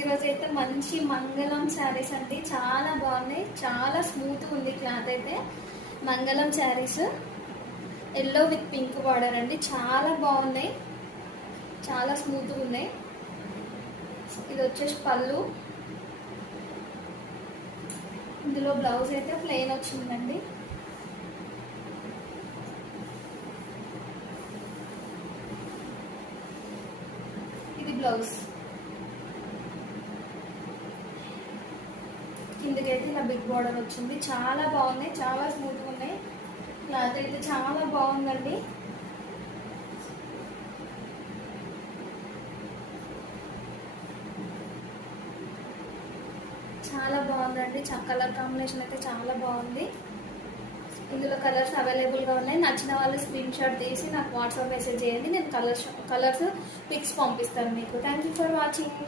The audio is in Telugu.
ఈరోజు అయితే మంచి మంగళం శారీస్ అండి, చాలా బాగున్నాయి, చాలా స్మూత్ ఉంది క్లాత్ అయితే. మంగళం saris yellow with pink border అండి, చాలా బాగున్నాయి, చాలా స్మూత్గా ఉన్నాయి. ఇది వచ్చేసి పళ్ళు, ఇందులో బ్లౌజ్ అయితే ప్లెయిన్ వచ్చిందండి. ఇది బ్లౌజ్, కిందకైతే ఇలా బిగ్ బార్డర్ వచ్చింది. చాలా బాగున్నాయి, చాలా స్మూత్గా ఉన్నాయి. క్లాత్ అయితే చాలా బాగుందండి. చాలా బాగుందండి, కలర్ కాంబినేషన్ అయితే చాలా బాగుంది. ఇందులో కలర్స్ అవైలబుల్గా ఉన్నాయి. నచ్చిన వాళ్ళు స్క్రీన్ షాట్ తీసి నాకు వాట్సాప్ మెసేజ్ చేయండి, నేను కలర్స్ పిక్స్ పంపిస్తాను మీకు. Thank you for watching.